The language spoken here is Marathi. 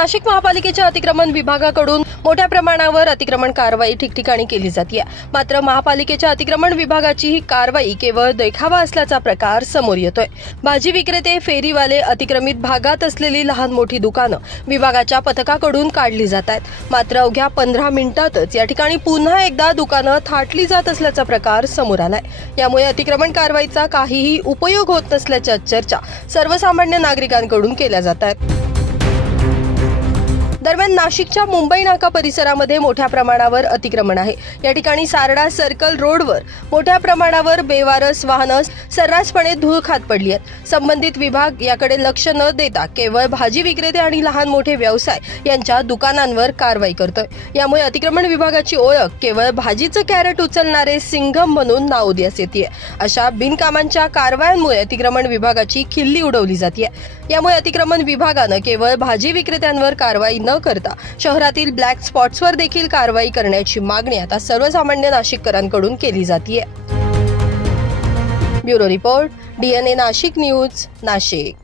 नाशिक महापालिकेच्या अतिक्रमण विभागाकडून मोठ्या प्रमाणावर अतिक्रमण कारवाई ठिकठिकाणी केली जाते मात्र महापालिकेच्या अतिक्रमण विभागाची ही कारवाई केवळ देखावा असल्याचा प्रकार समोर येतोय. भाजी विक्रेते फेरीवाले अतिक्रमित भागात असलेली लहान मोठी दुकानं विभागाच्या पथकाकडून काढली जात आहेत मात्र अवघ्या पंधरा मिनिटातच या ठिकाणी पुन्हा एकदा दुकानं थाटली जात असल्याचा प्रकार समोर आलाय. यामुळे अतिक्रमण कारवाईचा काहीही उपयोग होत नसल्याच्या चर्चा सर्वसामान्य नागरिकांकडून केल्या जात आहेत दरम्यान नाशिकच्या मुंबई नाका परिसरामध्ये मोठ्या प्रमाणावर अतिक्रमण आहे. या ठिकाणी सारडा सर्कल रोडवर मोठ्या प्रमाणावर बेवारस वाहनं सर्रासपणे धूळ खात पडली आहेत. संबंधित विभाग याकडे लक्ष न देता केवळ भाजी विक्रेते आणि लहान मोठे व्यवसाय यांच्या दुकानांवर कारवाई करतोय. यामुळे अतिक्रमण विभागाची ओळख केवळ भाजीचं कॅरेट उचलणारे सिंघम म्हणून नाउदियास येते अशा बिनकामांच्या कारवायांमुळे अतिक्रमण विभागाची खिल्ली उडवली जाते यामुळे अतिक्रमण विभागानं केवळ भाजी विक्रेत्यांवर कारवाई न करता. शहरातील ब्लॅक स्पॉट्सवर देखील कारवाई करण्याची मागणी आता सर्वसामान्य नाशिककरांकडून केली जाते bureau report DNA Nashik news Nashik.